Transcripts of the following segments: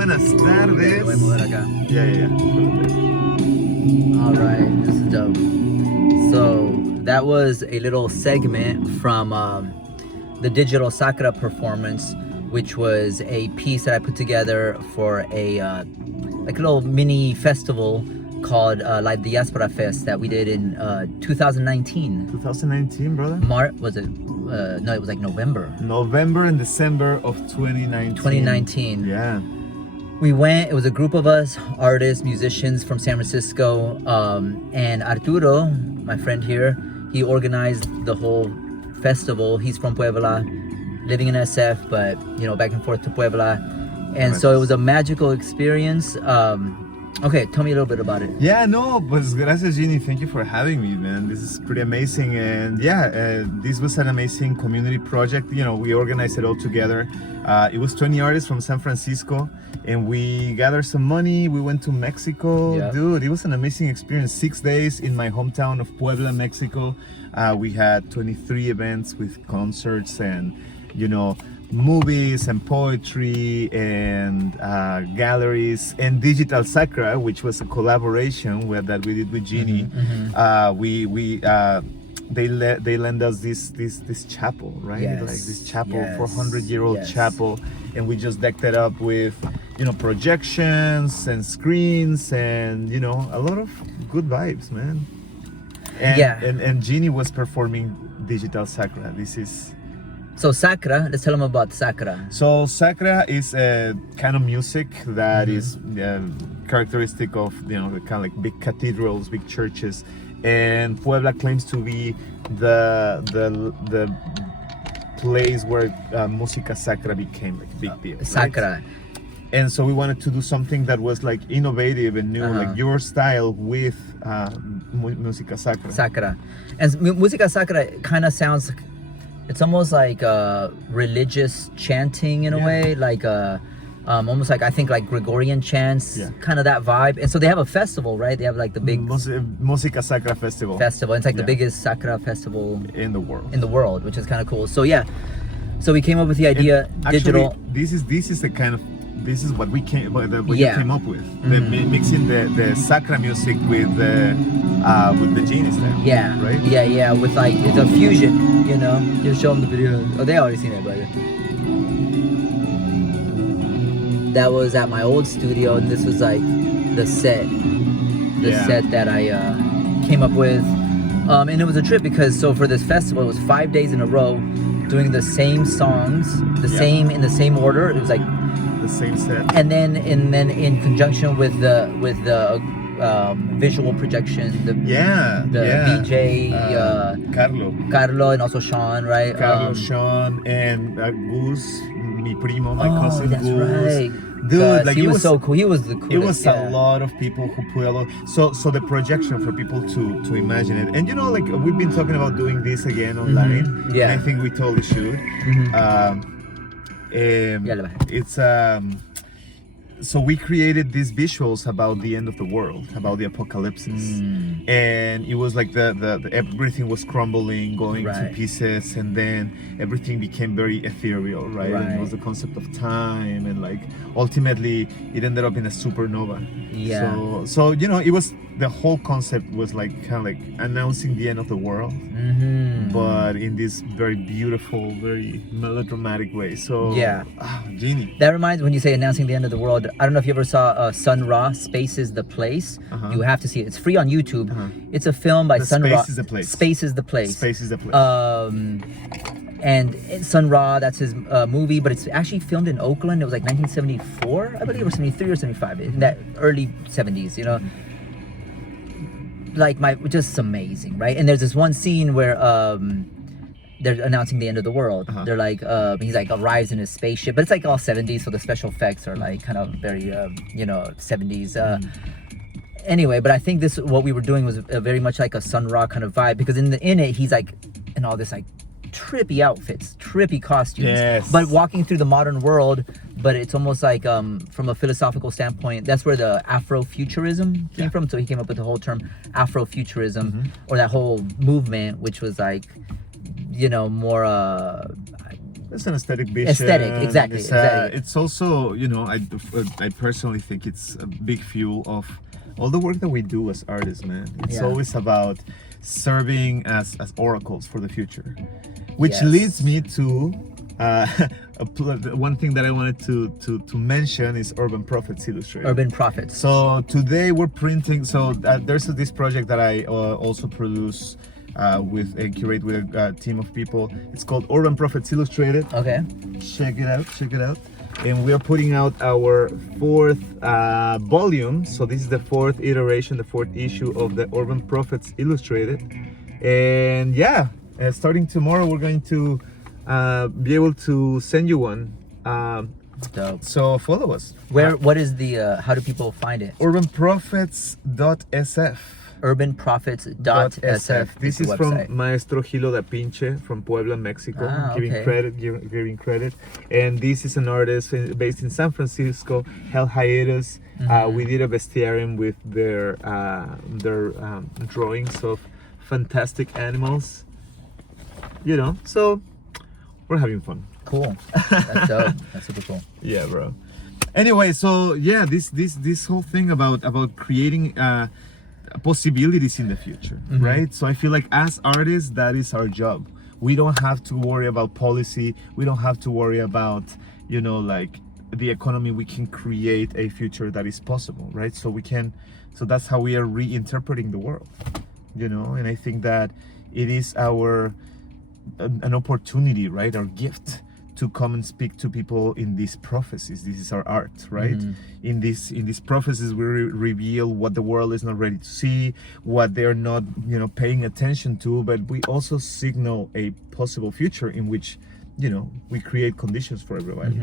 buenas tardes. Voy a mover acá. Yeah. All right, this is dope. So that was a little segment from the Digital Sakura performance, which was a piece that I put together for a like a little mini festival called like the Diaspora Fest that we did in 2019. 2019, brother? Was it? No, it was like November. November and December of 2019. 2019. Yeah. We went, it was a group of us, artists, musicians from San Francisco, and Arturo, my friend here, he organized the whole festival. He's from Puebla, living in SF, but you know, back and forth to Puebla. And so it was a magical experience. Okay, tell me a little bit about it. Yeah, no, pues gracias, Ginny. Thank you for having me, man. This is pretty amazing. And yeah, this was an amazing community project. You know, we organized it all together. It was 20 artists from San Francisco, and we gathered some money. We went to Mexico. Yeah. Dude, it was an amazing experience. 6 days in my hometown of Puebla, Mexico. We had 23 events with concerts and, you know, movies and poetry and galleries and Digital Sakura, which was a collaboration that we did with Ginny. They lend us this chapel, right? Yes. Like this chapel, Yes. 400-year-old Yes. chapel, and we just decked it up with, you know, projections and screens and, you know, a lot of good vibes, man. And, Yeah. and Ginny was performing Digital Sakura. This is. So Sakura, let's tell them about Sakura. So Sakura is a kind of music that is characteristic of, you know, the kind of like big cathedrals, big churches, and Puebla claims to be the place where Música Sacra became like a big deal. Sakura. Right? And so we wanted to do something that was like innovative and new, like your style with Música Sacra. Sakura. And Música Sakura kind of sounds, it's almost like religious chanting in a way, like almost like, I think like Gregorian chants, kind of that vibe. And so they have a festival, right? They have like the big Música Sacra Festival. It's like the biggest Sakura festival in the world. Which is kind of cool. So yeah, so we came up with the idea, actually, digital. This is the kind of, this is what we came, what you came up with. Mixing the Sakra music with the Genie style. Yeah, right. Yeah, with like, it's a fusion, you know. You show them the video. Oh, they already seen it, but that was at my old studio, and this was like the set that I came up with, and it was a trip because for this festival it was 5 days in a row, doing the same songs, same in the same order. It was like the same set, and then in conjunction with the visual projection, the VJ Carlo, and also Sean, right? Sean, and Gus, mi primo, my cousin that's Gus. right. Dude, like he was so cool. He was the coolest. It was a lot of people who put a lot. So the projection for people to imagine it, and you know, like we've been talking about doing this again online. Yeah, and I think we totally should. It's so we created these visuals about the end of the world, about the apocalypse, and it was like the everything was crumbling, going to pieces, and then everything became very ethereal, right? And it was the concept of time, and like ultimately it ended up in a supernova. So you know, it was, the whole concept was like kind of like announcing the end of the world, but in this very beautiful, very melodramatic way. So Genie. That reminds, when you say announcing the end of the world, I don't know if you ever saw Sun Ra, Space is the Place. You have to see it. It's free on YouTube. It's a film by Sun Ra. Space is the Place. Space is the Place. Space is the Place. And Sun Ra, that's his movie, but it's actually filmed in Oakland. It was like 1974, I believe, or 73 or 75, in that early 70s, you know. Like just amazing, right? And there's this one scene where they're announcing the end of the world. They're like, he's like arrives in his spaceship, but it's like all 70s, so the special effects are like kind of very, you know, 70s. Anyway, but I think what we were doing was very much like a Sun Ra kind of vibe, because in it he's like in all this like trippy outfits, trippy costumes, but walking through the modern world. But it's almost like from a philosophical standpoint, that's where the Afrofuturism came from. So he came up with the whole term Afrofuturism, or that whole movement, which was like, you know, more It's an aesthetic vision. Exactly. It's also, I personally think it's a big fuel of all the work that we do as artists, man. It's always about serving as oracles for the future, which leads me to one thing that I wanted to mention is Urban Prophets Illustrated. Urban Prophets. So today we're printing. So there's this project that I also produce with and curate with a team of people. It's called Urban Prophets Illustrated. Okay. Check it out. And we are putting out our 4th volume. So this is the 4th iteration, the 4th issue of the Urban Prophets Illustrated. And starting tomorrow, we're going to be able to send you one. Dope. So follow us. What is the, how do people find it? urbanprophets.sf. urbanprophets.sf. This is from Maestro Gilo da Pinche from Puebla, Mexico. Giving credit. And this is an artist based in San Francisco, Hell Hiatus. We did a bestiarium with their drawings of fantastic animals. So we're having fun. Cool. That's dope. That's super cool. Yeah, bro. Anyway, so this whole thing about creating possibilities in the future, right? So I feel like as artists, that is our job. We don't have to worry about policy. We don't have to worry about, like the economy. We can create a future that is possible, right? So that's how we are reinterpreting the world, and I think that it is an opportunity, right? Our gift to come and speak to people in these prophecies. This is our art, right? In these prophecies, we reveal what the world is not ready to see, what they're not, paying attention to, but we also signal a possible future in which, we create conditions for everybody.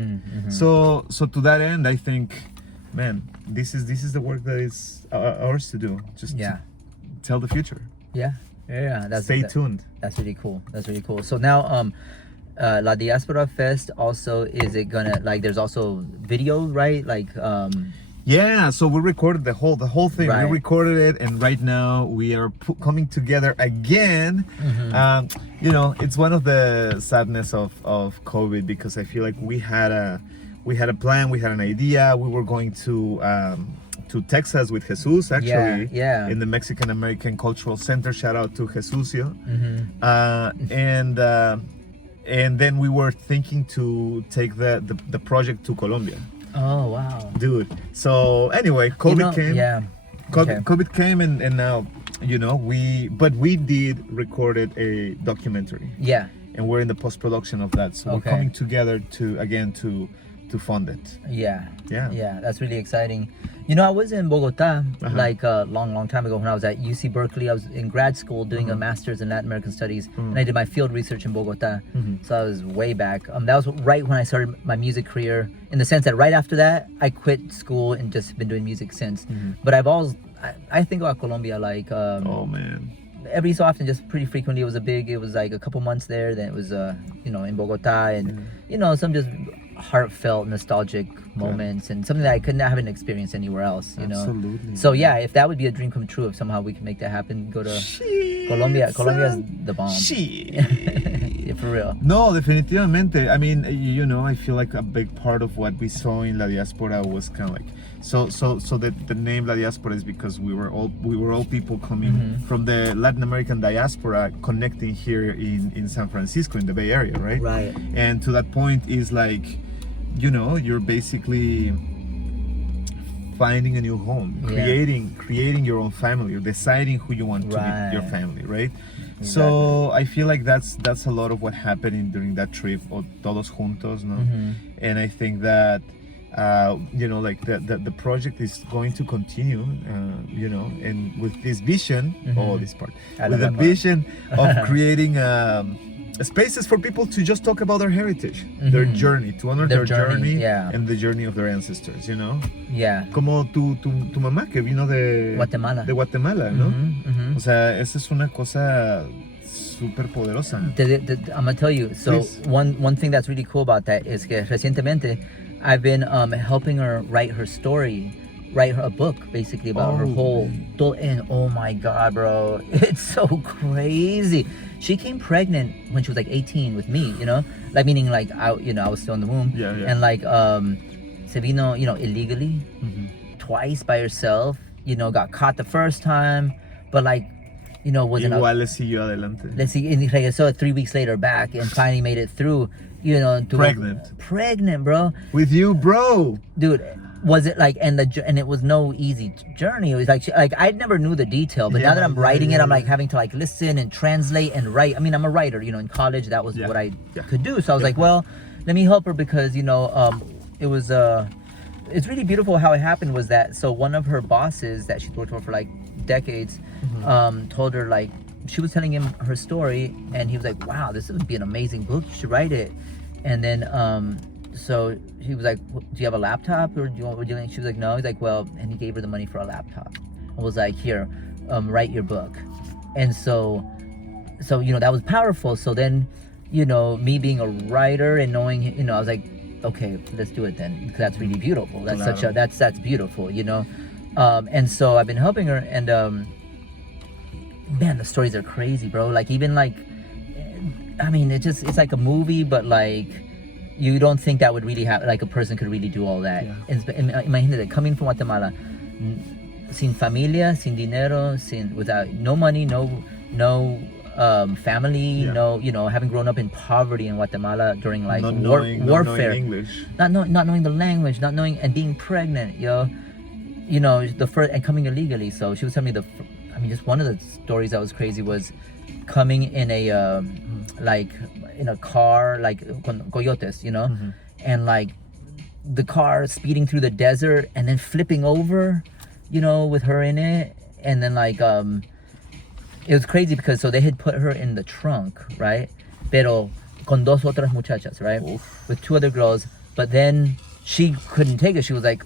So to that end, I think, man, this is the work that is ours to do. Just to tell the future. Yeah. Stay tuned. That's really cool. So now, La Diaspora Fest also, is it gonna, like, there's also video, right? Like, so we recorded the whole thing. Right. We recorded it, and right now we are coming together again. It's one of the sadness of COVID, because I feel like we had a plan, we had an idea. We were going to Texas with Jesus, actually, in the Mexican American Cultural Center. Shout out to Jesusio. And then we were thinking to take the project to Colombia. Oh, wow. Dude. So anyway, COVID came. Yeah. COVID came, and now, we did recorded a documentary. Yeah. And we're in the post-production of that. So we're coming together to fund it. Yeah, that's really exciting. I was in Bogota like a long time ago when I was at UC Berkeley. I was in grad school doing a master's in Latin American studies, and I did my field research in Bogota. So I was way back. That was right when I started my music career, in the sense that right after that I quit school and just been doing music since. But I think about Colombia like oh man, every so often, just pretty frequently. It was like a couple months there, then it was in Bogota, and some just heartfelt, nostalgic moments, and something that I haven't experienced anywhere else. Absolutely. So if that would be a dream come true, if somehow we can make that happen, go to Colombia. Colombia's the bomb. Yeah, for real. No, definitivamente. I mean, I feel like a big part of what we saw in La Diaspora was kind of like, so the name La Diaspora is because we were all people coming from the Latin American diaspora, connecting here in San Francisco, in the Bay Area, right? Right. And to that point is like, you're basically finding a new home, creating your own family, or deciding who you want to be your family, right? Exactly. So I feel like that's a lot of what happened during that trip, or Todos Juntos, no? And I think that like the project is going to continue, and with this vision, with the vision of creating spaces for people to just talk about their heritage, their journey, to honor their journey and the journey of their ancestors, Yeah. Como tu mamá que vino de Guatemala. De Guatemala, ¿no? O sea, esa es una cosa súper poderosa. I'm gonna tell you. So one thing that's really cool about that is que recientemente I've been helping her write her story write her a book basically about her whole. And oh my God, bro, it's so crazy. She came pregnant when she was like 18 with me, you know, like meaning like I was still in the womb. Yeah. And like se vino, illegally twice by herself. Got caught the first time, but like, wasn't. Igual le siguió adelante. Let's see, and regresó 3 weeks later back and finally made it through. Pregnant, bro. With you, bro. Dude. Was it like and it was no easy journey. It was like I never knew the detail, but now that I'm writing it, I'm like having to like listen and translate and write. I mean, I'm a writer, in college that was what I could do. So I was like, well, let me help her because it was it's really beautiful how it happened was that so one of her bosses that she's worked for like decades told her like she was telling him her story and he was like, wow, this would be an amazing book, you should write it. And then so he was like, do you have a laptop or she was like, no. He's like, well, and he gave her the money for a laptop and was like, here, write your book. And so that was powerful. So then me being a writer and knowing I was like, okay, let's do it then, because that's really beautiful. That's that's beautiful, and so I've been helping her and man, the stories are crazy, bro. Like even like I mean it's like a movie, but like you don't think that would really happen, like a person could really do all that. Imagínate, coming from Guatemala, sin familia, sin dinero, without no money, no family, no, having grown up in poverty in Guatemala during like warfare, not knowing English, not knowing the language, not knowing, and being pregnant, the first, and coming illegally. So she was telling me just one of the stories that was crazy was coming in a like in a car, like con coyotes, and like the car speeding through the desert and then flipping over, with her in it. And then like it was crazy because so they had put her in the trunk, right? Pero con dos otras muchachas, right? Oof. With 2 other girls, but then she couldn't take it. She was like,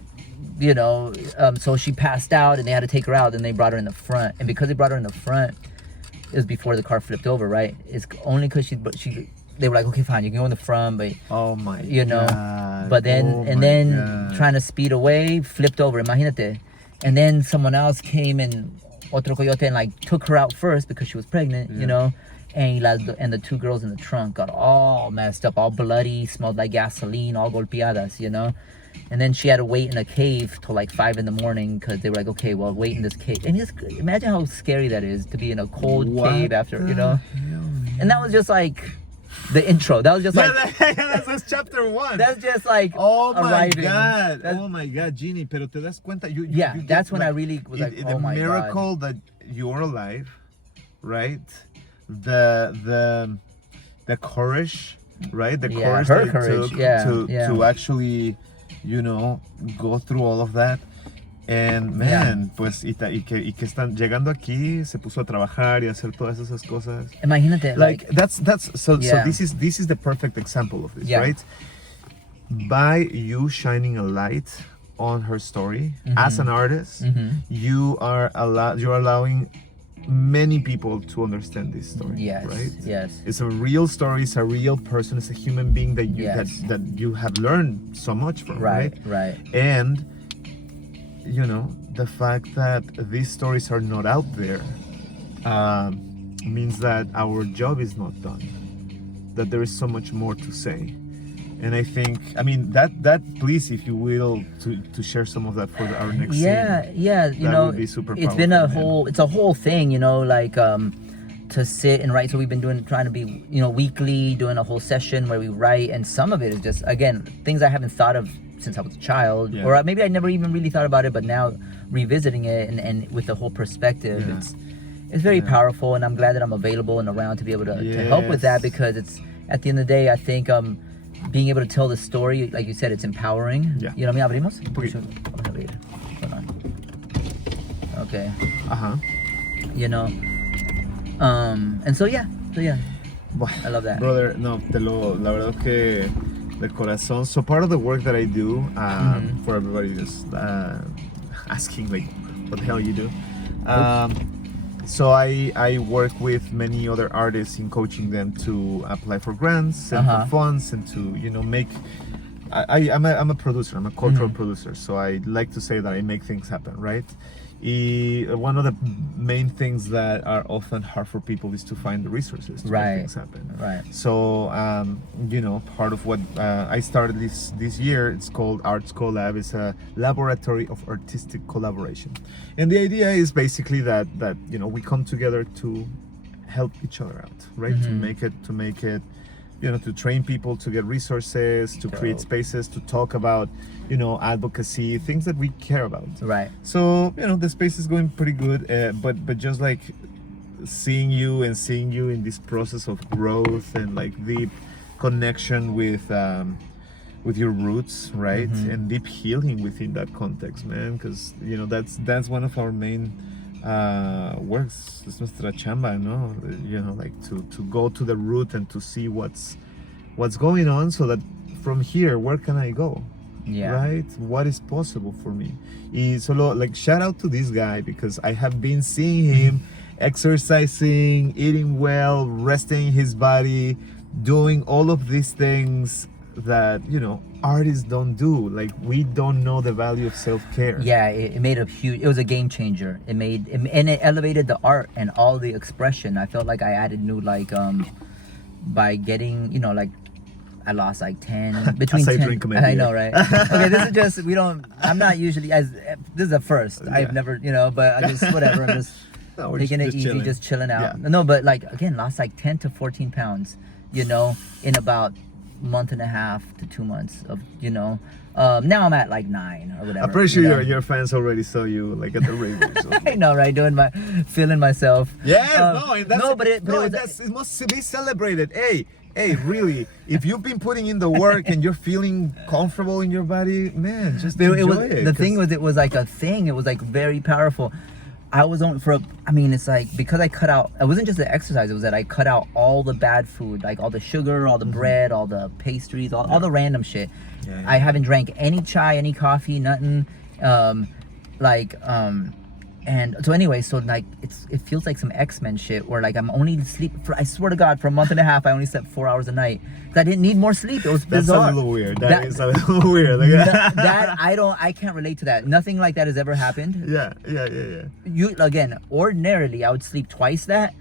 so she passed out and they had to take her out and they brought her in the front. And because they brought her in the front, it was before the car flipped over, right? It's only because they were like, okay, fine, you can go in the front, but God. But then trying to speed away, flipped over, imagínate. And then someone else came and otro coyote and like took her out first because she was pregnant, and the 2 girls in the trunk got all messed up, all bloody, smelled like gasoline, all golpeadas, And then she had to wait in a cave till like 5 a.m. because they were like, okay, well, wait in this cave. And just imagine how scary that is to be in a cold cave after, And that was just like the intro. That was just like that's chapter 1. That's just like oh my arriving. God, Ginny. Pero te das cuenta? You that's when I really was like, oh my God. The miracle that you're alive, right? The courage, right? The courage her that courage. it took to actually, go through all of that. And man, pues y que están llegando aquí, se puso a trabajar y hacer todas esas cosas. Imagínate, like that's so this is the perfect example of this, right? By you shining a light on her story as an artist, you're allowing many people to understand this story. Right? Yes. It's a real story, it's a real person, it's a human being that you that you have learned so much from, right? And the fact that these stories are not out there means that our job is not done, that there is so much more to say. And I think, that please, if you will, to share some of that for our next scene. That would be super it's been it's a whole thing, like to sit and write. So we've been trying to be, weekly, doing a whole session where we write, and some of it is just, again, things I haven't thought of since I was a child, or maybe I never even really thought about it, but now revisiting it and with the whole perspective, it's very powerful, and I'm glad that I'm available and around to be able to help with that, because it's, at the end of the day, I think being able to tell the story, like you said, it's empowering. You know what I mean? Abrimos? Okay. And so I love that. Brother, no, la verdad que de corazón. So part of the work that I do, for everybody just asking like, what the hell you do? So I work with many other artists in coaching them to apply for grants and for funds and to make I'm a producer. I'm a cultural producer, so I like to say that I make things happen, right? One of the main things that are often hard for people is to find the resources to make things happen. Right. So, part of what I started this year, it's called Artsco Lab. It's a laboratory of artistic collaboration, and the idea is basically that we come together to help each other out, right? To make it. To train people, to get resources, to create spaces, to talk about, advocacy, things that we care about. Right. So, the space is going pretty good, but just like seeing you in this process of growth and like deep connection with your roots, right? And deep healing within that context, man, because, that's one of our main works. Es nuestra chamba, no? Like to go to the root and to see what's going on, so that from here, where can I go? Right? What is possible for me? Y solo like shout out to this guy, because I have been seeing him exercising, eating well, resting his body, doing all of these things that artists don't do. Like, we don't know the value of self-care. It was a game changer. And it elevated the art and all the expression. I felt like I added new, like, by getting, I lost like 10 between 10. Drink I know, right? Okay, this is just I'm not usually this is the first. I've never, but I just whatever. I'm just taking it easy, just chilling out. No, but like, again, lost like 10 to 14 pounds, in about month and a half to 2 months of, now I'm at like 9 or whatever. I'm pretty sure your fans already saw you like at the radio. I know, right? Feeling myself. It must be celebrated. Hey, really, if you've been putting in the work and you're feeling comfortable in your body, man, just enjoy it. The thing was, it was like a thing. It was like very powerful. I was on it's like, because I cut out, it wasn't just the exercise, it was that I cut out all the bad food, like all the sugar, all the bread, all the pastries, all the random shit. I haven't drank any chai, any coffee, nothing. And so anyway, so like it feels like some X-Men shit where like I'm only I swear to God, for a month and a half I only slept 4 hours a night. I didn't need more sleep. It was bizarre. That's a little weird. That is a little weird. I can't relate to that. Nothing like that has ever happened. Yeah. Ordinarily I would sleep twice that.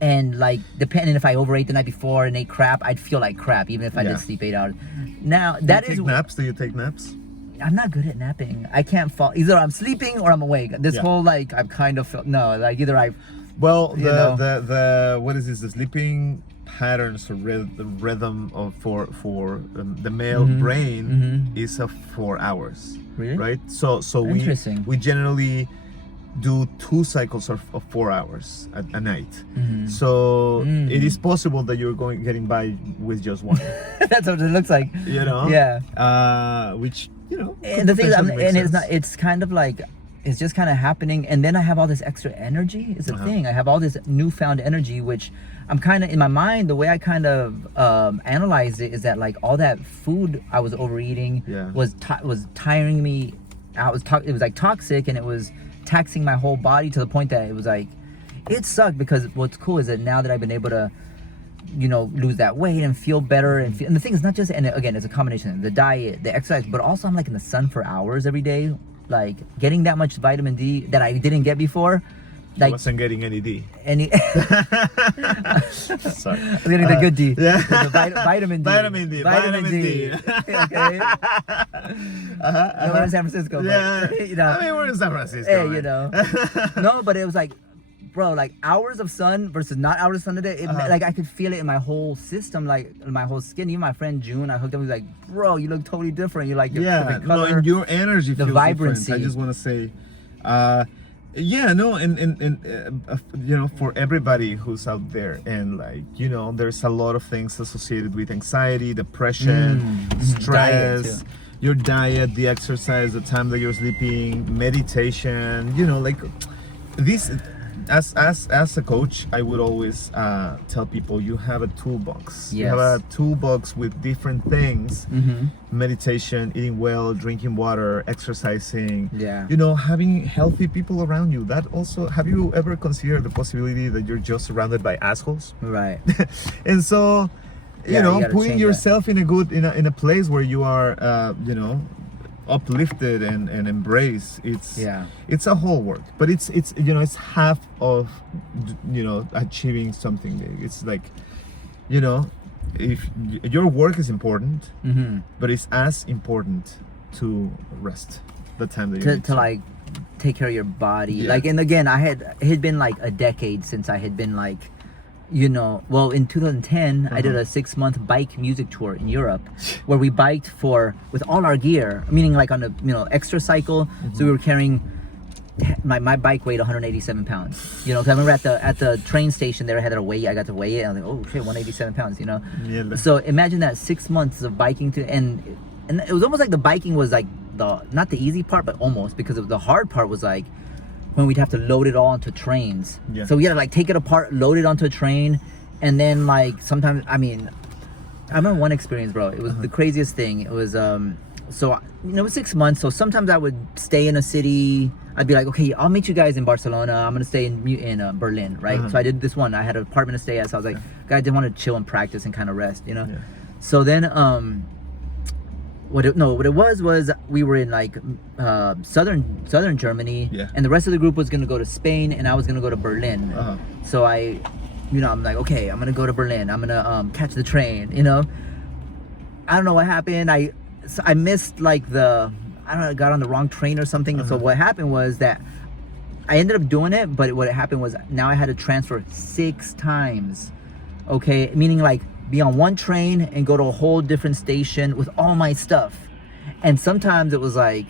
And like, depending if I overate the night before and ate crap, I'd feel like crap even if I did sleep 8 hours. Now that is. Do you take naps? I'm not good at napping. I can't fall. Either I'm sleeping or I'm awake. This whole like I've kind of felt either I. Well, the what is this? The sleeping patterns or the rhythm for the male brain is of 4 hours. Really? Right. So we generally do 2 cycles of 4 hours a night. So it is possible that you're getting by with just one. That's what it looks like. Yeah. Which. And the thing is, it's kind of like, it's just kind of happening, and then I have all this extra energy. It's a thing. I have all this newfound energy, which I'm kind of, in my mind, the way I kind of analyzed it is that like all that food I was overeating was tiring me out. It was like toxic, and it was taxing my whole body to the point that it was like, it sucked. Because what's cool is that now that I've been able to lose that weight and feel better, and the thing is not just, and again, it's a combination of the diet, the exercise, but also I'm like in the sun for hours every day, like getting that much vitamin D that I didn't get before. Like, I wasn't getting any D. Sorry. I was getting the good D. Yeah. Vitamin D. Vitamin D. Okay. We're in San Francisco. Yeah. But, I mean, we're in San Francisco. Hey, No, but it was like, bro, like hours of sun versus not hours of sun today, like I could feel it in my whole system, like in my whole skin. Even my friend June, I hooked up, he was like, bro, you look totally different. You're like, your color, and your energy feels vibrancy. Different. I just want to say, for everybody who's out there, and like, there's a lot of things associated with anxiety, depression, stress, your diet, the exercise, the time that you're sleeping, meditation, like this. As a coach, I would always tell people, you have a toolbox. Yes. You have a toolbox with different things. Meditation, eating well, drinking water, exercising. Having healthy people around you. That also, have you ever considered the possibility that you're just surrounded by assholes? Right. And so you know, gotta putting change yourself in a place where you are, you know, uplifted and embraced. It's a whole work, but it's you know, it's half of, you know, achieving something big. It's like, you know, if your work is important, but it's as important to rest, the time that you need to like take care of your body. Yeah. Like, and again, it had been like a decade since I had been like, you know, well, in 2010 I did a 6-month bike music tour in Europe where we biked with all our gear, meaning like on a, you know, extra cycle. So we were carrying, my bike weighed 187 pounds, you know, because I remember at the train station there, I had to weigh, I got to weigh it, and I was like, oh shit, 187 pounds, you know. Yeah. So imagine that 6 months of biking and it was almost like the biking was like not the easy part, but almost, because the hard part was like when we'd have to load it all onto trains. Yeah. So we had to like take it apart, load it onto a train, and then like sometimes, I mean, I remember one experience, bro. It was the craziest thing. It was so, you know, it was 6 months. So sometimes I would stay in a city. I'd be like, okay, I'll meet you guys in Barcelona. I'm gonna stay in Berlin, right? So I did this one. I had an apartment to stay at. So I was like, I didn't want to chill and practice and kind of rest, you know. Yeah. So then what it was we were in like southern Germany, and the rest of the group was gonna go to Spain, and I was gonna go to Berlin. So I, you know, I'm like, okay, I'm gonna go to Berlin. I'm gonna catch the train, you know. I don't know what happened. I missed like I don't know, got on the wrong train or something. So what happened was that I ended up doing it, but what happened was now I had to transfer 6 times. Okay, meaning like be on one train and go to a whole different station with all my stuff. And sometimes it was like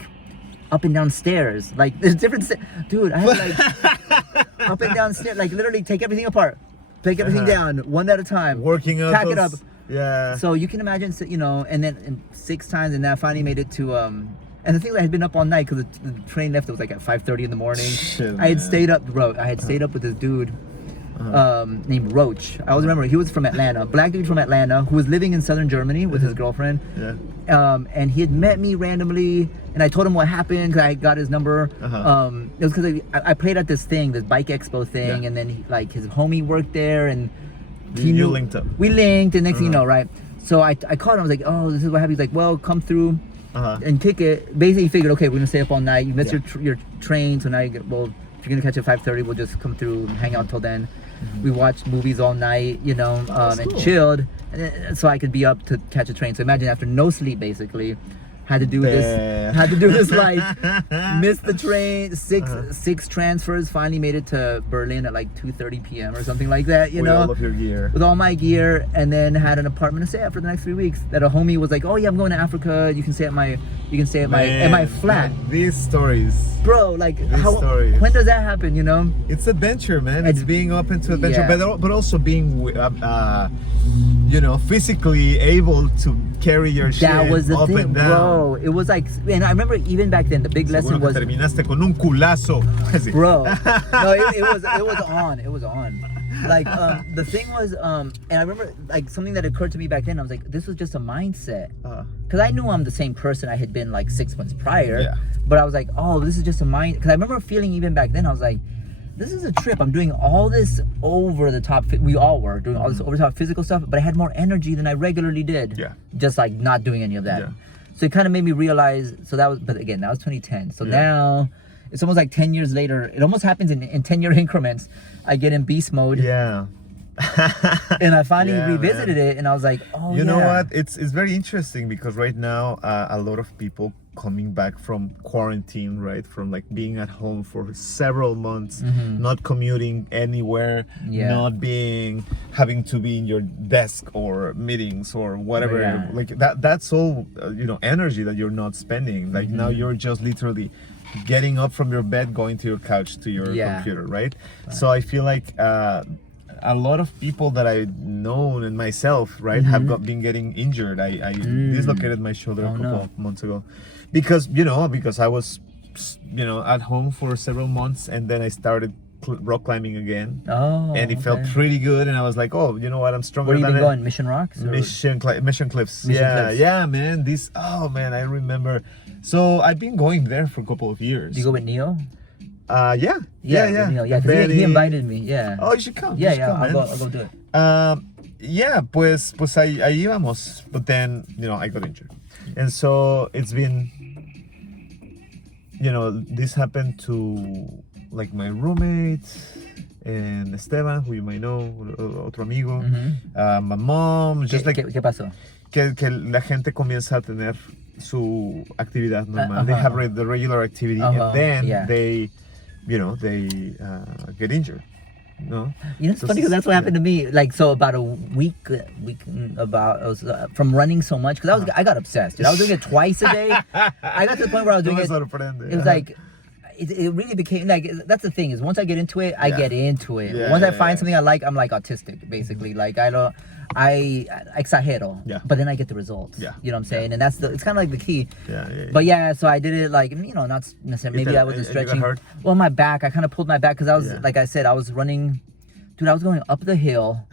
up and down stairs. Like there's different dude, I had like up and down stairs, like literally take everything apart, take everything down one at a time, working out, pack it up. Yeah. So you can imagine, you know, and then 6 times, and then I finally made it to and the thing, I had been up all night because the train left. It was like at 5:30 in the morning. Shit, I had stayed up, bro. I had stayed up with this dude named Roach. I always remember, he was from Atlanta, black dude from Atlanta, who was living in southern Germany with his girlfriend. And he had met me randomly, and I told him what happened because I got his number. It was because I played at this bike expo thing, and then like his homie worked there, and he knew, linked up. We linked, and next thing you know, right? So I called him. I was like, oh, this is what happened. He's like, well, come through and kick it. Basically, he figured, okay, we're gonna stay up all night. You missed your train, so now you get, well, if you're gonna catch it at 5:30, we'll just come through and hang out till then. We watched movies all night, you know, and chilled, and so I could be up to catch a train. So imagine, after no sleep, basically, had to do this like missed the train, six transfers, finally made it to Berlin at like 2:30 p.m. or something like that, you know, all of your gear, with all my gear, and then had an apartment to stay at for the next 3 weeks. That a homie was like, oh yeah, I'm going to Africa, you can stay at my flat. Man, these stories, bro, like when does that happen, you know? It's adventure, man. It's being open to adventure, but also being you know, physically able to carry your shit that was the up thing, and down. bro. It was like, and I remember even back then the big lesson was, terminaste con un culazo. bro. No, it was on. Like the thing was, and I remember like something that occurred to me back then. I was like, this was just a mindset, because I knew I'm the same person I had been like 6 months prior. But I was like, oh, this is just a mind. Because I remember feeling even back then, I was like, this is a trip. I'm doing all this over the top. We all were doing all this over the top physical stuff, but I had more energy than I regularly did. Just like not doing any of that. So it kind of made me realize. So that was, but again, that was 2010. So now it's almost like 10 years later. It almost happens in 10-year increments. I get in beast mode. And I finally revisited it, and I was like, oh, you know what? It's very interesting, because right now a lot of people coming back from quarantine, right, from like being at home for several months, not commuting anywhere, not having to be in your desk or meetings or whatever, like that's all you know, energy that you're not spending. Like now you're just literally getting up from your bed, going to your couch, to your computer, right? So I feel like a lot of people that I know and myself, right, have been getting injured. I dislocated my shoulder a couple of months ago, because I was, you know, at home for several months, and then I started rock climbing again. And it felt pretty good, and I was like, oh, you know what, I'm stronger. Where have you been going? Mission Rocks? Mission Cliffs. Yeah, man. I remember. So I've been going there for a couple of years. Do you go with Neo? Yeah. He invited me. Oh, you should come. I'll go do it. yeah, pues ahí íbamos. But then, I got injured. And so it's been, this happened to like my roommate and Esteban, who you might know, otro amigo, my mom, just ¿Qué pasó? Que la gente comienza a tener su actividad normal. They have the regular activity, and then they get injured. No, it's funny because that's what happened to me. Like, so about a week from running so much, because I got obsessed. Dude. I was doing it twice a day. I got to the point where I was doing it. It was like, it really became like, that's the thing is once I get into it, I get into it. Once I find something I like, I'm like autistic basically. Like I exagero, but then I get the results. You know what I'm saying? And it's kind of like the key. But so I did it like, not necessarily, maybe I wasn't stretching. Well, my back, I kind of pulled my back because I was, like I said, I was running, dude, I was going up the hill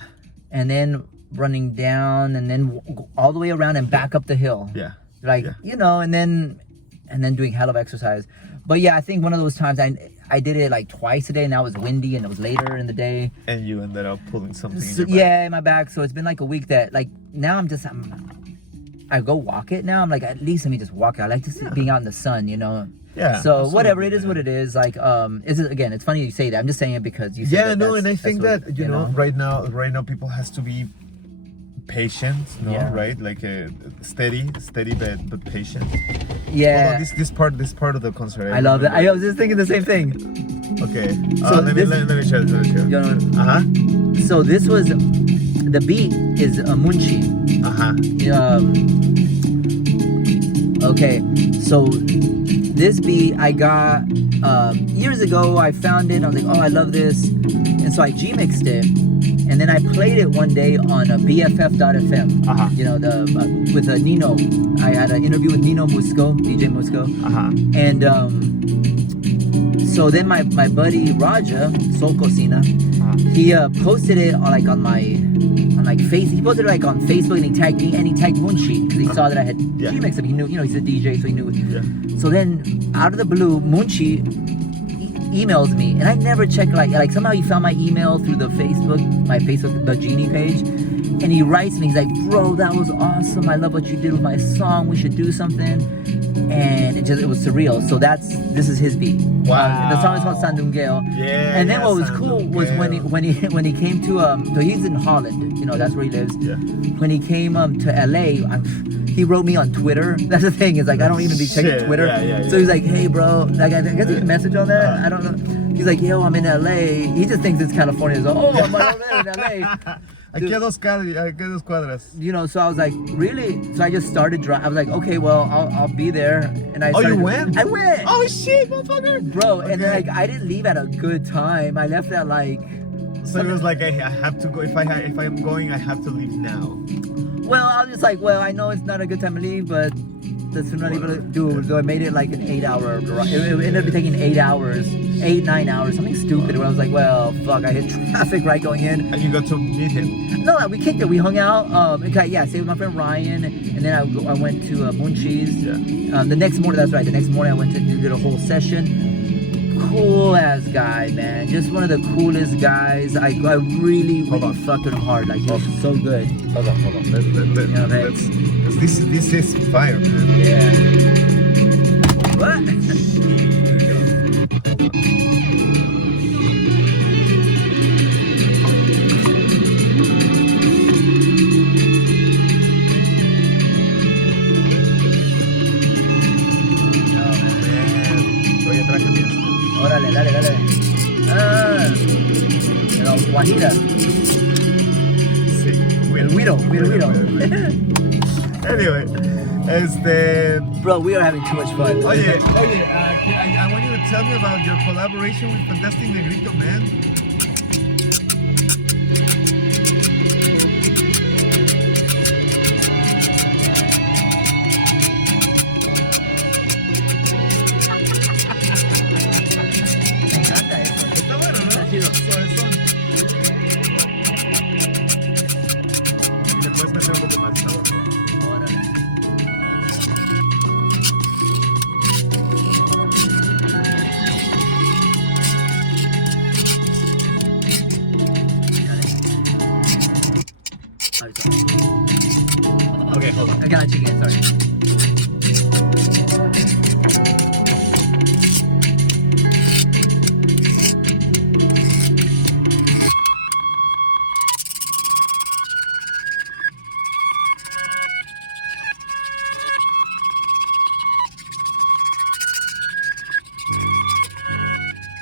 and then running down and then all the way around and back up the hill. And then doing hell of exercise. But I think one of those times I did it like twice a day, and that was windy and it was later in the day. And you ended up pulling something in your back. Yeah, in my back. So it's been like a week that like now I go walk it now. I'm like, at least let me just walk it. I like being out in the sun, Yeah. So whatever it is, what it is. Like, it's funny you say that. I'm just saying it because you. Yeah, no, and I think that right now people has to be patient, right? Like steady but patient. Yeah. This part of the concert. I love it. I was just thinking the same thing. Okay. So let me share. So this was the beat is Munchi. Okay. So this beat I got years ago. I found it. I was like, oh, I love this, and so I G-mixed it. And then I played it one day on a BFF.fm, with Nino. I had an interview with Nino Musco, DJ Musco. And so then my buddy Raja, Soul Cocina, he posted it on my face. He posted it like on Facebook and he tagged me and he tagged Munchi because he saw that I had G-mixed him. He knew, he's a DJ, so he knew it. Yeah. So then out of the blue, Munchi emails me, and I never check like somehow he found my email through the Genie page, and he writes me. He's like, bro, that was awesome. I love what you did with my song. We should do something. And it was surreal. So this is his beat. Wow. The song is called Sandungueo. Yeah. And then what was cool was when he came to so he's in Holland. That's where he lives. Yeah. When he came to LA. He wrote me on Twitter. That's the thing, is like I don't even be checking Twitter. So he's like, hey bro, like I guess he can message on there. I don't know. He's like, yo, I'm in LA. He just thinks it's California. He's like, oh, I'm over there in LA. Aquí a dos cuadras. So I was like, really? So I just started driving. I was like, okay, well, I'll be there. And you went? I went. Oh shit, motherfucker. Bro, and then like I didn't leave at a good time. I left at like. So it was like I have to go. If I'm going, I have to leave now. Well, I was just like, well, I know it's not a good time to leave, but that's not even dude. So I made it like an 8-hour drive. It ended up taking 8 hours, 9 hours, something stupid. Where I was like, well, fuck, I hit traffic right going in. And you got to meet him? No, we kicked it. We hung out. Stayed with my friend Ryan, and then I went to Munchi's. Yeah. The next morning, that's right. The next morning, I went to did a whole session. Cool ass guy, man. Just one of the coolest guys. I really fucked with him hard. Like, he's so good. Hold on. This is fire, man. Yeah. What? There you go. Órale, dale. La Guajira. Sí. El Guiro. Anyway, Bro, we are having too much fun. Oye, I want you to tell me about your collaboration with Fantastic Negrito, man. Okay, hold on. I got you again, sorry.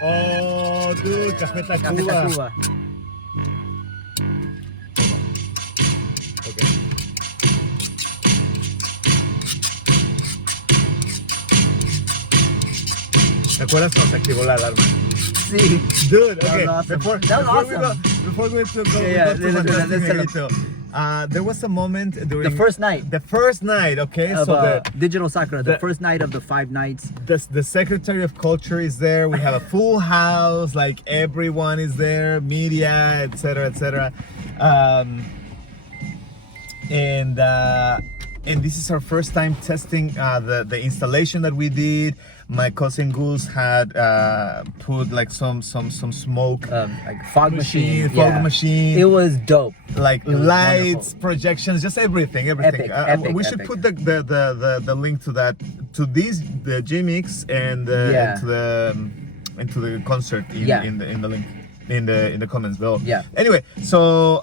Oh, dude, Café Café Tacuba. Tacuba. Okay. ¿Te acuerdas cuando se activó la alarma? Sí. Dude, That okay. was awesome. Before That was we go, awesome. before we go, Yeah, we go to let's Fantastic tell them. Negrito, there was a moment during The first night The first night, okay. of So Digital Sakura, the the- first night of the 5 nights. the Secretary of Culture is there. We have a full house. Like everyone is there, media, etc., etc. And this is our first time testing the installation that we did. My cousin Goose had put like some smoke, Like fog machine. fog machine. It was dope. Like was lights, wonderful. projections, just everything. Epic, We should epic. put the link to that, to the G-Mix and Yeah. and to the concert in the link in the comments below. Yeah. Anyway, so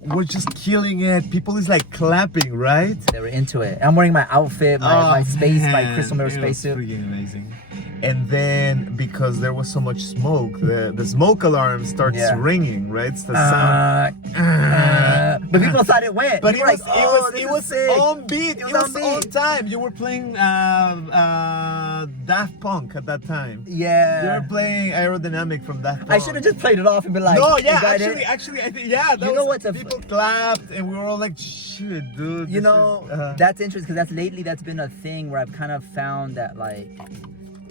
we're just killing it. People is like clapping, right? They were into it. I'm wearing my outfit, my space, my man, Crystal Mirror it was spacesuit. freaking amazing. And then because there was so much smoke, the smoke alarm starts Yeah. ringing, right? It's the sound. But people thought it went. But People were like, oh, it was sick. on beat. It was was on on beat. time. You were playing Daft Punk at that time. Yeah. You were playing Aerodynamic from Daft Punk. I should have just played it off and been like, No, yeah, "You got it." actually, I think, yeah. That You know was, what's a- people clapped and we were all like, shit, dude. You this know, is, that's interesting because that's been a thing where I've kind of found that like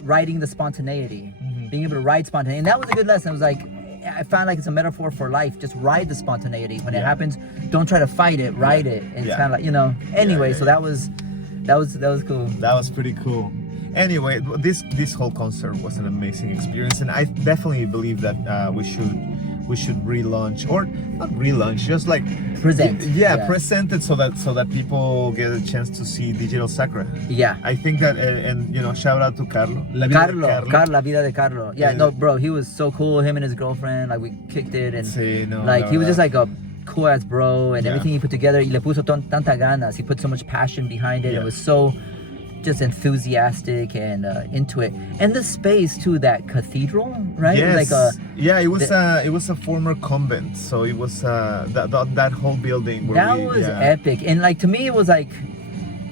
writing the spontaneity, being able to write spontaneity, and that was a good lesson. It was like I found like it's a metaphor for life. Just ride the spontaneity when it happens. Don't try to fight it. Write it. And it's kind of like Anyway, so that was cool. That was pretty cool. Anyway, this whole concert was an amazing experience, and I definitely believe that we should relaunch, or not relaunch, just like Present. present it so that people get a chance to see Digital Sakura. Yeah. I think that, and shout out to Carlo. La vida de Carlo, La Vida de Carlo. Yeah, no, bro, he was so cool. Him and his girlfriend, like we kicked it, and Sí, no, like la he was verdad. just like a cool ass bro, and Yeah. everything he put together. Y le puso tanta ganas. He put so much passion behind it. Yeah. It was so just enthusiastic and into it. And the space too, that cathedral, right? Yes. It was like it was a former convent, so it was that whole building. Where that was epic. And like to me, it was like,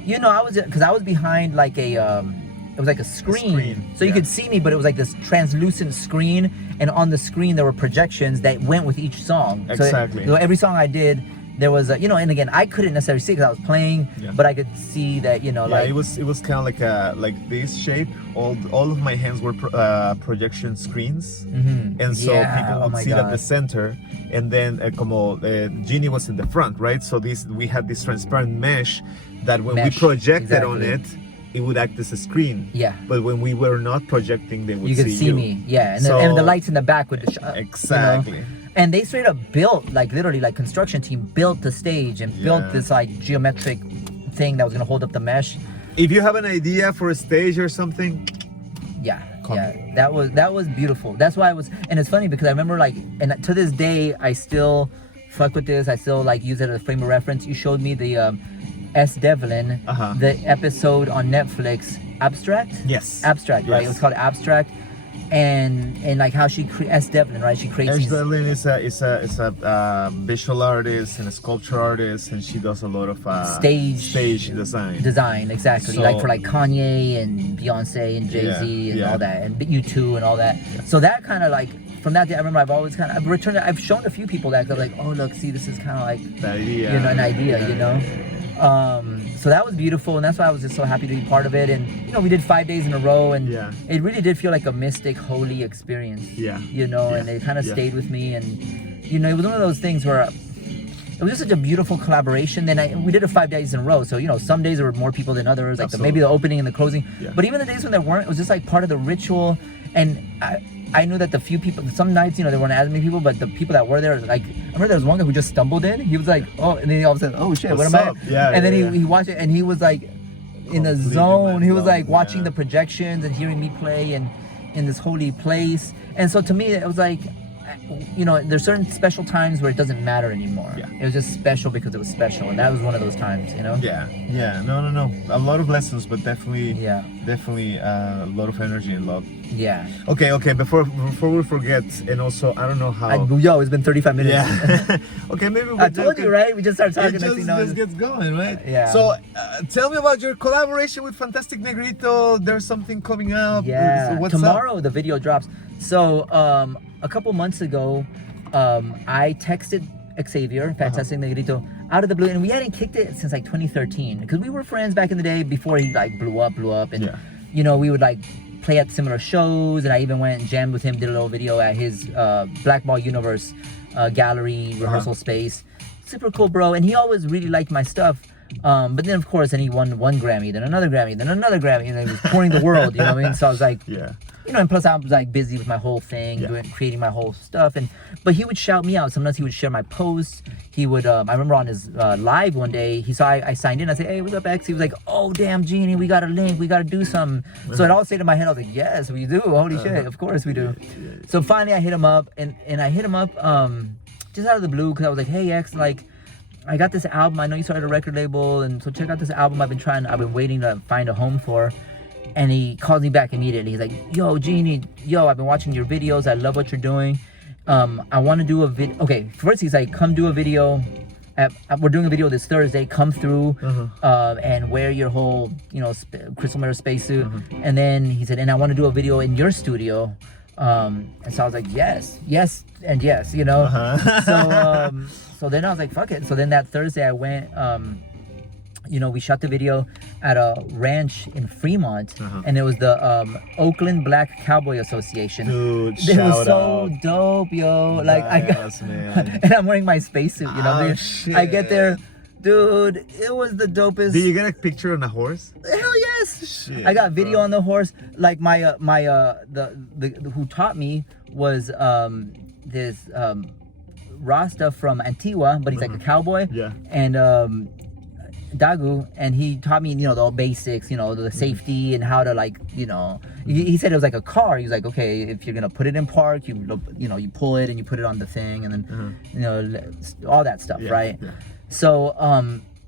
I was behind like a. It was like a screen. So you could see me, but it was like this translucent screen, and on the screen there were projections that went with each song. Exactly. So every song I did, there was and again I couldn't necessarily see because I was playing, but I could see that it was kind of like this shape. All of my hands were projection screens, and so people would sit at the center, and then Genie was in the front, right? So we had this transparent mesh that when we projected on it, it would act as a screen. Yeah. But when we were not projecting, they would you could see me. Yeah, and the lights in the back would exactly. And they straight up built, like literally, like construction team built the stage and built this like geometric thing that was gonna hold up the mesh. If you have an idea for a stage or something, that was beautiful. That's why and it's funny because I remember like, and to this day I still fuck with this. I still like use it as a frame of reference. You showed me the S. Devlin, the episode on Netflix, Abstract. Yes. Abstract, right? It was called Abstract. And like how S. Devlin, right? She creates. S. Devlin is a visual artist and a sculpture artist, and she does a lot of stage design. Design, exactly. So, like for like Kanye and Beyonce and Jay-Z and all that, and U2 and all that. So that kind of like, from that day, I remember I've shown a few people that they're like, oh look, see, this is kind of like the idea, an idea, So that was beautiful, and that's why I was just so happy to be part of it. And we did 5 days in a row, and it really did feel like a mystic, holy experience. And it kind of stayed with me, and it was one of those things where it was just such a beautiful collaboration. Then we did it 5 days in a row, so some days there were more people than others, like maybe the opening and the closing. But even the days when there weren't, it was just like part of the ritual. And I knew that the few people, some nights, there weren't as many people, but the people that were there, like, I remember there was one guy who just stumbled in. He was like, oh, and then all of a sudden, oh shit, what am I? Yeah, and then he watched it, and he was like in the zone. He was like watching the projections and hearing me play and in this holy place. And so to me, it was like, there's certain special times where it doesn't matter anymore. Yeah. It was just special because it was special, and that was one of those times, Yeah. No. A lot of lessons, but definitely a lot of energy and love. Yeah. Okay. Before we forget, and also I don't know how. It's been 35 minutes. Yeah. Okay, maybe I told you, right? We just started talking. It just gets going, right? Yeah. So tell me about your collaboration with Fantastic Negrito. There's something coming up. Yeah. So what's tomorrow up? the video drops. So a couple months ago, I texted Xavier, Fantastic Negrito, out of the blue, and we hadn't kicked it since like 2013 because we were friends back in the day before he like blew up, and we would like play at similar shows, and I even went and jammed with him, did a little video at his Black Ball Universe gallery rehearsal space. Super cool, bro, and he always really liked my stuff. But then of course, he won one Grammy, then another Grammy, then another Grammy, and he was touring the world, you know what I mean? So I was like, and plus I was like busy with my whole thing, creating my whole stuff, but he would shout me out. Sometimes he would share my posts. He would, I remember on his live one day, he saw I signed in. I said, hey, what's up, X? He was like, oh, damn, Genie, we got a link, we got to do something. So it all stayed in my head. I was like, yes, we do. Holy shit, of course we do. So finally I hit him up, and I hit him up just out of the blue because I was like, hey, X, like, I got this album. I know you started a record label, and so check out this album I've been waiting to find a home for. And he calls me back immediately. He's like, yo, Genie, I've been watching your videos. I love what you're doing. I want to do a video. Okay, first he's like, come do a video. We're doing a video this Thursday. Come through and wear your whole, crystal mirror spacesuit. And then he said, and I want to do a video in your studio. And so I was like, yes, and yes, So then I was like, fuck it. So then that Thursday I went, we shot the video at a ranch in Fremont, and it was the Oakland Black Cowboy Association. Dude, it was so out. Dope, yo. Like yes, man. and I'm wearing my spacesuit, Shit. I get there, dude. It was the dopest. Did you get a picture on a horse? Hell yes. Shit, I got video on the horse. Like my the who taught me was this Rasta from Antigua, but he's like a cowboy. Yeah. And Dagu, and he taught me, the basics, the safety and how to he said it was like a car. He was like, okay, if you're gonna put it in park, you pull it and you put it on the thing, and then all that stuff, right? Yeah. So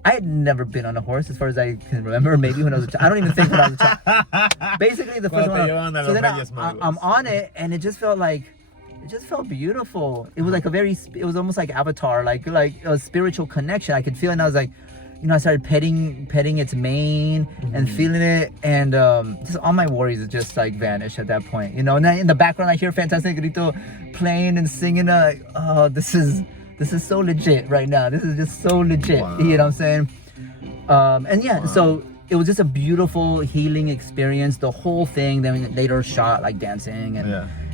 I had never been on a horse as far as I can remember. Maybe when I was a child. I don't even think when I was a child. Basically, the first one. So then I'm on it, and it just felt beautiful. It was like it was almost like Avatar, like a spiritual connection. I could feel it, and I was like, I started petting its mane and feeling it, and just all my worries just like vanished at that point, And then in the background I hear Fantastic Negrito playing and singing, like, oh, this is so legit right now. This is just so legit. Wow. You know what I'm saying? So it was just a beautiful healing experience, the whole thing. Then later shot like dancing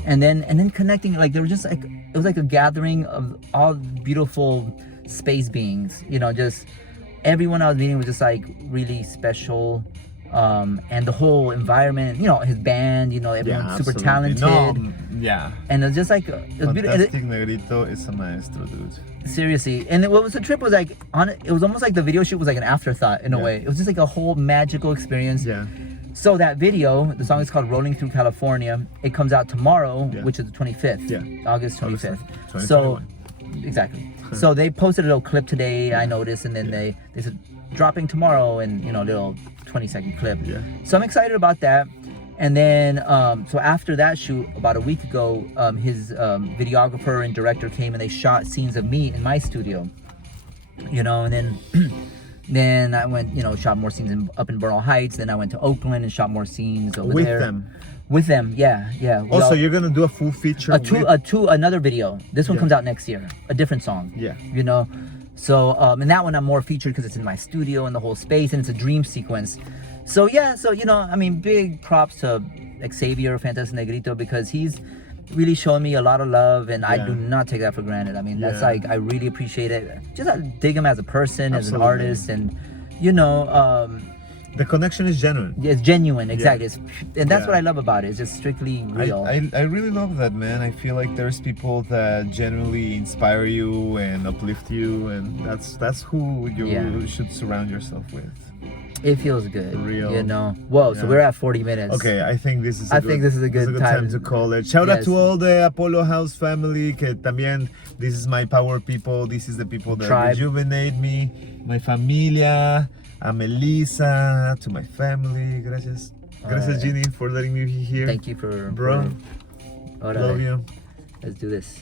and then connecting, like there was just like, it was like a gathering of all beautiful space beings, just everyone I was meeting was just like really special, and the whole environment, his band, everyone's super talented. And it was just like, it was beautiful. Fantastic Negrito is a maestro, dude. Seriously. And what was the trip was like, it was almost like the video shoot was like an afterthought in a way. It was just like a whole magical experience. Yeah. So that video, the song is called Rolling Through California. It comes out tomorrow, which is the 25th. Yeah. August 25th. 2021. So, exactly. So they posted a little clip today, I noticed, and then they said dropping tomorrow, and little 20-second clip. Yeah. So I'm excited about that. And then so after that shoot about a week ago, his videographer and director came and they shot scenes of me in my studio. And then then I went, shot more scenes up in Bernal Heights. Then I went to Oakland and shot more scenes over there. With them, yeah. Also, you're gonna do a full feature. Another video. This one comes out next year. A different song. Yeah. So and that one I'm more featured because it's in my studio and the whole space, and it's a dream sequence. So yeah. So big props to Xavier, Fantastic Negrito, because he's really shown me a lot of love, and I do not take that for granted. That's like, I really appreciate it. Just I dig him as a person, as an artist, and the connection is genuine. It's genuine, exactly. And that's Yeah. what I love about it. It's just strictly real. I really love that, man. I feel like there's people that genuinely inspire you and uplift you, and that's who you should surround yourself with. It feels good, Real. you know. Whoa, so we're at 40 minutes. Okay, I think this is a good time to call it. Shout out Yes. to all the Apollo House family. Que también, this is my power people. This is the people that rejuvenate me. My familia, a Melissa, to my family. Gracias. Gracias, Ginny, for letting me be here. Thank you for bro. Love you. Let's do this.